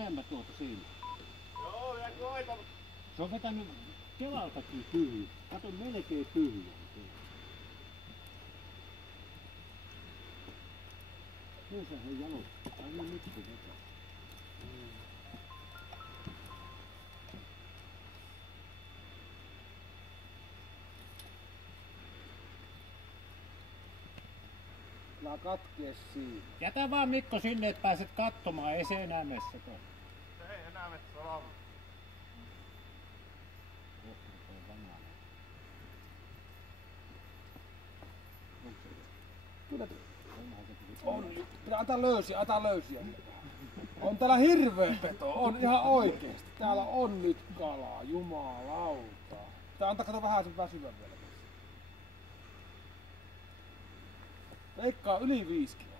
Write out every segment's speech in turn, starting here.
enemmän tuota siinä. Joo, minä koitan. Se on vetänyt Kelaltakin tyhjä. Kato, melkein tyhjä. Niin se hei jalostaa. Aina nyt se vetää. Nää katkee siinä. Jätä vaan Mikko sinne, että pääset katsomaan. Ei se enää messä tuo. Se ei enää metsä olla. Kyllä on. Pitää antaa löysiä, On täällä hirveä peto, on ihan oikeesti. Täällä on nyt kalaa, jumalauta. Pitää antaa kato vähän sen väsyvän vielä. Veikkaa yli 5 kiloa.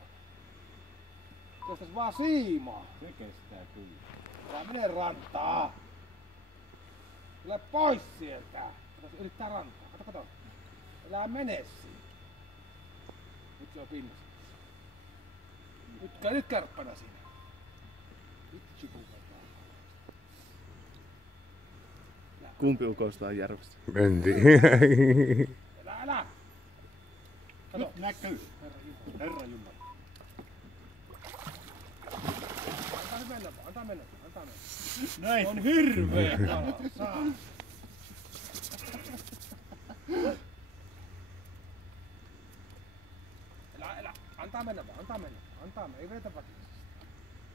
Kostais vaan siimaa. Se kestää kyllä. Tää menee rantaa. Tule pois sieltä. Kato, yrittää rantaa. Kato. Älä mene siihen. Nyt se on pinnassa. Nyt kärppänä siinä. Vitsi kukaan. Kumpi ukosta on järvestä? Mentiin. Älä! Kato. Nyt näkyy. Herra Jumala. Antaa mennä. Näin. On hirveä kala. Saa. Älä. Antaa mennä. Ei vedetä väkisin.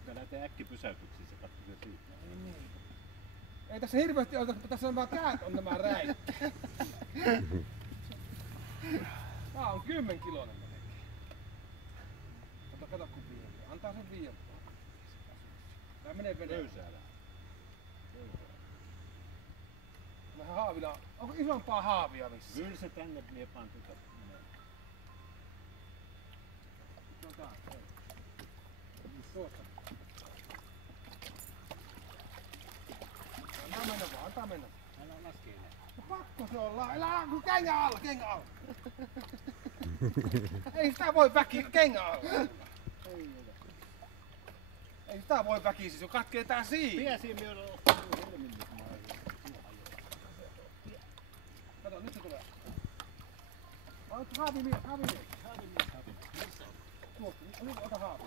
Täällä tee äkkipysäytyksissä, katso se siitä. Ei tässä hirveästi ole, tässä on vaan käät on nämä räit. Tää on 10 kiloinen melkein. Kato kun viian. Antaa sen viian. Tää menee vedellä. Löysäällä. Vähän haavilla. Onko isompaa haavia missä? Kyllä se tänne vie pantu. No tää. Tuossa. Antaa mennä. Älä laske enää. No pakko se olla. Älä kun kengän alla. Ei sitä voi kengän alla. Ei sitä voi väkisin, se katkee tää siinä. Piesi minä olen helmin nyt Kato, nyt se tulee. Haavi mies. Tuosta, nyt ota haavi.